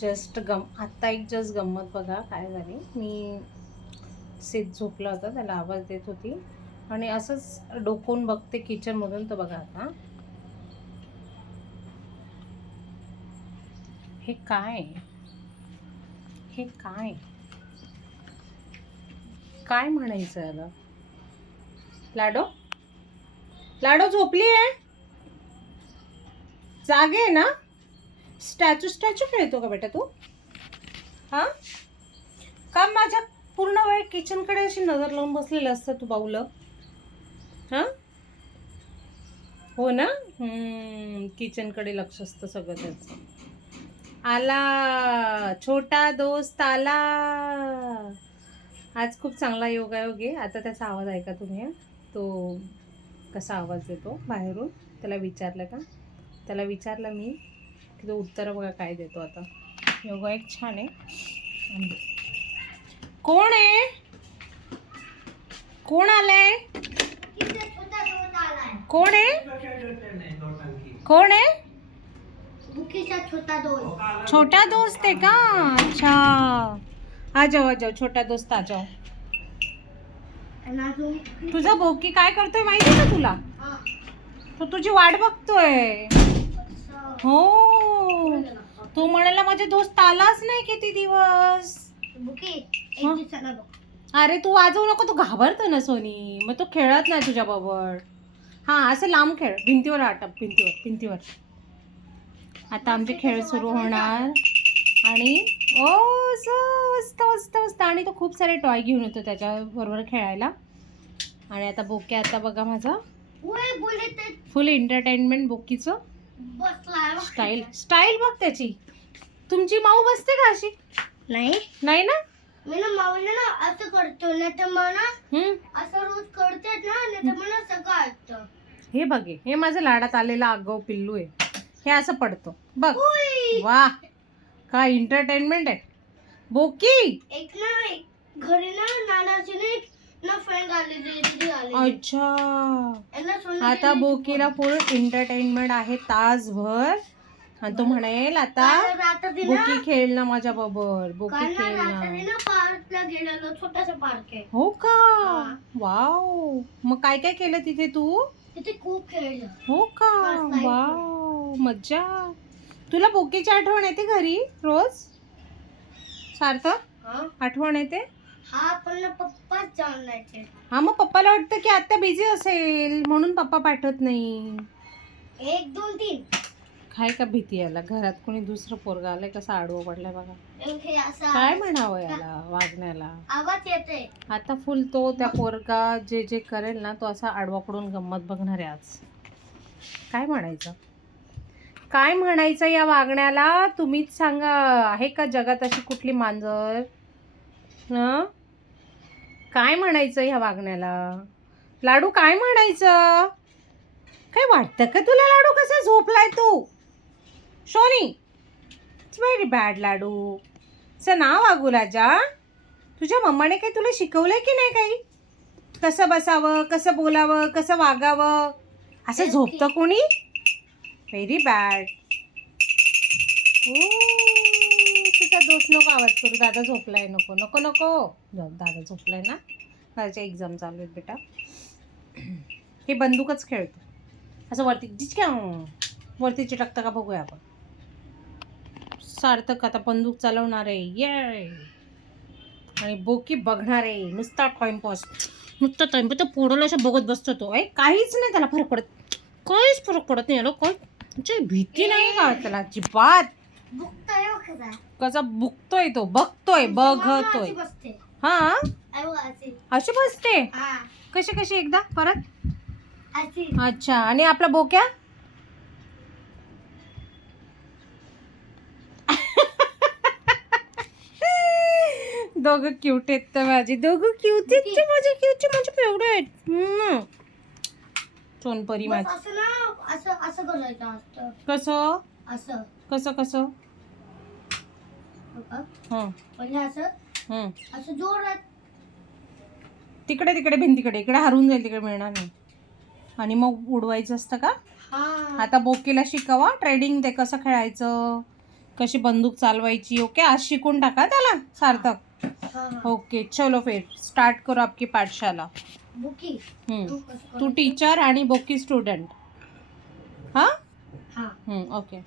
Just गम आत्ता एक just गंमत बघा काय झाली. मी सीत झोपला होता त्याला आवाज देत होती. आणि असंच डोकून बघते किचनमधून तर बघा आता. हे काय? हे काय? काय म्हणायचं याला? लाडो? लाडो झोपली आहे जागे आहे ना? स्टॅच्यू स्टॅच्यू खेळतो का बेटा तू? हां? का माझ्या पूर्ण वेळ किचनकडे अशी नजर लावून बसलेलं असतं तू बाऊलं? हां? हो ना? किचनकडे लक्ष असतं सगळं त्याचं. आला छोटा दोस्त आला. आज खूप चांगला योगायोग आहे. आता त्याचा आवाज ऐका तुम्ही तो कसा आवाज देतो बाहेरून? त्याला विचारलं का? त्याला विचारलं मी तो उत्तर बघा काय देतो आता. योगा एक छान आहे. कोण आहे? कोण आलंय? कोण आहे? कोण आहे? छोटा दोस्त छोटा दोस्त आहे का? अच्छा. आ जाओ आ जाओ छोटा दोस्त आ जाओ तुझा भोकी काय करतोय माहिती का तुला? तो तुझी वाट बघतोय. हो. तू म्हणाला माझे दोस्त आलाच नाही किती दिवस? बुकी एक हा? दिवसाला बघ. अरे तू वाजवू नको तू घाबरतो ना सोनी. मग तो खेळत नाही तुझ्या बरोबर. हा असं लांब खेळ. भिंतीवर आटप भिंतीवर भिंतीवर. आता आमचे खेळ सुरू होणार. आणि ओ सो मस्त मस्त मस्त. आणि तो खूप सारे टॉय घेऊन येतो त्याच्याबरोबर खेळायला. आणि आता बोके आता बघा माझा. फुल एंटरटेनमेंट बोकीचं. स्टाईल स्टाईल बघ त्याची. तुमची माऊ बसते का अशी? नाही. नाही ना? मी ना माऊला ना असं करतो नाही तर मला हम्म. असं रोज करते ना नाही तर मला सगळं ऐकतं हे बघे हे. माझं लाडात आलेलं आगाऊ पिल्लू आहे. हे असं पडतो. बघ. उई. वा. काय एंटरटेनमेंट आहे. बोकी. एक ना एक घरी ना नानाची ना एक अच्छा. आता. बोकीला फुल एंटरटेनमेंट आहे तासभर. आणि तो म्हणेल आता बोकी खेळ ना माझ्या बरोबर. बोकी खेळ ना. ना पार्कला गेलेलो छोटासा पार्क आहे. हो का. वाव. मग काय काय केलं तिथे तू? तिथे खूप खेळलं. हो का. वाव. मज्जा. तुला बोकीची आठवण येते घरी रोज? सार्थक? आठवण येते? हा पण ना पप्पाच जाऊन जायचे हा मग पप्पाला वाटतं की आता बिझी असेल म्हणून पप्पा पाठवत नाही. एक दोन तीन. काय का भीती याला? घरात कोणी दुसरं पोरगा आलंय कसं आडवं पडलंय बघा. हे असं काय म्हणावं याला वागण्याला? आवाज येते आता फुल तो त्या पोरगा जे जे करेल ना तो असा आडवा पडून गंमत बघणार आहे आज. काय म्हणायचं? काय म्हणायचं या वागण्याला? तुम्हीच सांगा. आहे का जगात अशी कुठली मांजर? हं? काय म्हणायचं ह्या वागण्याला? लाडू काय म्हणायचं? काय वाटतं का तुला लाडू कसा झोपलाय तू? Shoni it's very bad Laddu. असं ना वागू राजा. तुझ्या मम्माने काही तुला शिकवलंय की नाही काही? कसं बसावं कसं बोलावं कसं वागावं? असं झोपतं कोणी? व्हेरी बॅड ओ तुझा नको आवाज करू. दादा झोपलाय नको. नको नको. दादा झोपलाय ना. दादाच्या एक्झाम चालू आहेत बेटा. हे बंदूकच खेळतो. असं वरती जिचक्या. वरती चिटकतं का बघूया आपण. सार्थक आता बंदूक चालवणार आहे. ये आणि बोकी बघणार आहे. नुसता टाइमपास नुसता टाइमपास तर पोडला असं बघत बसतो तो. आहे काहीच नाही त्याला फरक पडत. काहीच फरक पडत नाही याला. काय? म्हणजे भीती नाही का? त्याला अजिबात. कसा? कसा बुकतोय तो बघतोय बघतोय. हा? अशी बसते? हा. कशी कशी एकदा? परत? अच्छा. आणि आपला बोक्या? दोघं क्यूट आहेत तर माझे. दोघं क्यूट आहेत माझे क्यूट माझे फेवरेट सोनपरी माझी. असं असं असतं. कसं? असं. कसं कसं? तिकडे तिकडे भिंतीकडे इकडे हरून जाईल तिकडे मिळणार नाही. आणि मग उडवायचं असतं का? आता बोकेला शिकावा ट्रेडिंग ते कसं खेळायचं कशी बंदूक चालवायची ओके आज शिकून टाका त्याला सार्थक. ओके चलो फिर. स्टार्ट करू आपकी पाठशाला. तू टीचर आणि बोकी स्टुडंट हां? हा. ओके